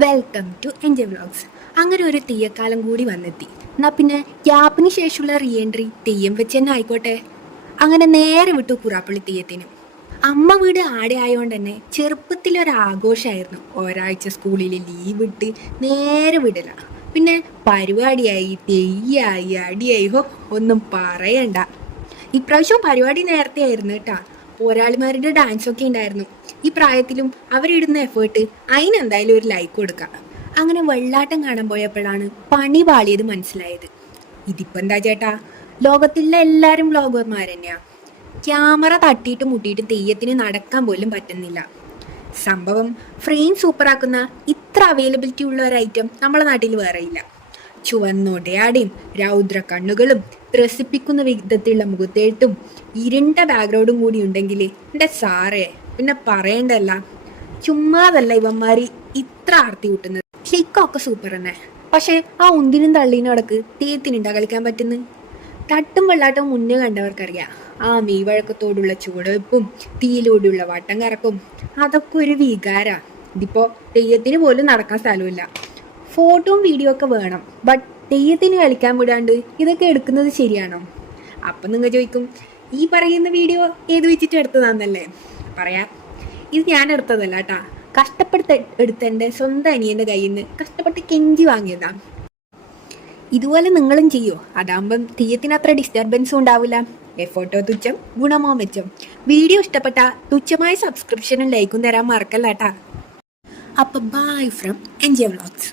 Welcome to enjoy vlogs. അങ്ങനെ ഒരു തെയ്യക്കാലം കൂടി വന്നെത്തി. എന്നാൽ പിന്നെ ഗ്യാപ്പിന് ശേഷമുള്ള റീ എൻട്രി തെയ്യം വെച്ച് തന്നെ ആയിക്കോട്ടെ. അങ്ങനെ നേരെ വിട്ടു പുറാപ്പള്ളി തെയ്യത്തിന്. അമ്മ വീട് ആടെ ആയതുകൊണ്ട് തന്നെ ചെറുപ്പത്തിലൊരാഘോഷമായിരുന്നു. ഒരാഴ്ച സ്കൂളിൽ ലീവ് ഇട്ട് നേരെ വിടില്ല. പിന്നെ പരിപാടിയായി, തെയ്യായി, അടിയായി, ഹോ ഒന്നും പറയണ്ട. ഇപ്രാവശ്യം പരിപാടി നേരത്തെ ആയിരുന്നു കേട്ടാ. പോരാളിമാരുടെ ഡാൻസൊക്കെ ഉണ്ടായിരുന്നു. ഈ പ്രായത്തിലും അവരിടുന്ന എഫേർട്ട് അതിനെന്തായാലും ഒരു ലൈക്ക് കൊടുക്കാം. അങ്ങനെ വെള്ളാട്ടം കാണാൻ പോയപ്പോഴാണ് പണി പാളിയത് മനസ്സിലായത്. ഇതിപ്പോൾ എന്താ ചേട്ടാ, ലോകത്തിലെ എല്ലാവരും വ്ളോഗർമാർ തന്നെയാ. ക്യാമറ തട്ടിയിട്ട് മുട്ടിയിട്ട് തെയ്യത്തിന് നടക്കാൻ പോലും പറ്റുന്നില്ല. സംഭവം ഫ്രെയിം സൂപ്പറാക്കുന്ന ഇത്ര അവൈലബിലിറ്റി ഉള്ള ഒരു ഐറ്റം നമ്മളെ നാട്ടിൽ വേറെ ഇല്ല. ചുവന്നൊടയാടിയും രൗദ്ര കണ്ണുകളും ത്രസിപ്പിക്കുന്ന വിധത്തിലുള്ള മുഖത്തേട്ടും ഇരുണ്ട ബാക്ക്ഗ്രൗണ്ടും കൂടി ഉണ്ടെങ്കിൽ എൻ്റെ സാറേ പിന്നെ പറയണ്ടല്ല. ചുമ്മാതല്ല ഇവന്മാര് ഇത്ര ആർത്തി കൂട്ടുന്നത്. ഷെയ്ക്കൊക്കെ സൂപ്പർ തന്നെ. പക്ഷെ ആ ഉന്തിനും തള്ളീനും അടക്ക് തെയ്യത്തിനുണ്ടാ കളിക്കാൻ പറ്റുന്നു. തട്ടും വെള്ളാട്ടവും മുന്നേ കണ്ടവർക്കറിയാം. ആ മീവഴക്കത്തോടുള്ള ചുവടുവെപ്പും തീയിലൂടെയുള്ള വട്ടം കറക്കും അതൊക്കെ ഒരു വികാരാ. ഇതിപ്പോ തെയ്യത്തിന് പോലും നടക്കാൻ സ്ഥലമില്ല. ഫോട്ടോയും വീഡിയോ ഒക്കെ വേണം. ബട്ട് തെയ്യത്തിന് കളിക്കാൻ വിടാണ്ട് ഇതൊക്കെ എടുക്കുന്നത് ശരിയാണോ? അപ്പം നിങ്ങൾ ചോദിക്കും, ഈ പറയുന്ന വീഡിയോ ഏത് വെച്ചിട്ട് എടുത്തതാണെന്നല്ലേ? പറയാം, ഇത് ഞാൻ എടുത്തതല്ല കേട്ടാ. കഷ്ടപ്പെടുത്ത എടുത്ത എൻ്റെ സ്വന്തം അനിയൻ്റെ കയ്യിൽ നിന്ന് കഷ്ടപ്പെട്ട് കെഞ്ചി വാങ്ങിയതാ. ഇതുപോലെ നിങ്ങളും ചെയ്യോ? അതാകുമ്പം തെയ്യത്തിന് അത്ര ഡിസ്റ്റർബൻസും ഉണ്ടാവില്ല. എഫോർട്ടോ തുച്ഛം, ഗുണമോ മെച്ചം. വീഡിയോ ഇഷ്ടപ്പെട്ട തുച്ഛമായ സബ്സ്ക്രിപ്ഷനും ലൈക്കും തരാൻ മറക്കല്ല കേട്ടാ. അപ്പം ബൈ ഫ്രം എൻജോയ് വ്ളോഗ്സ്.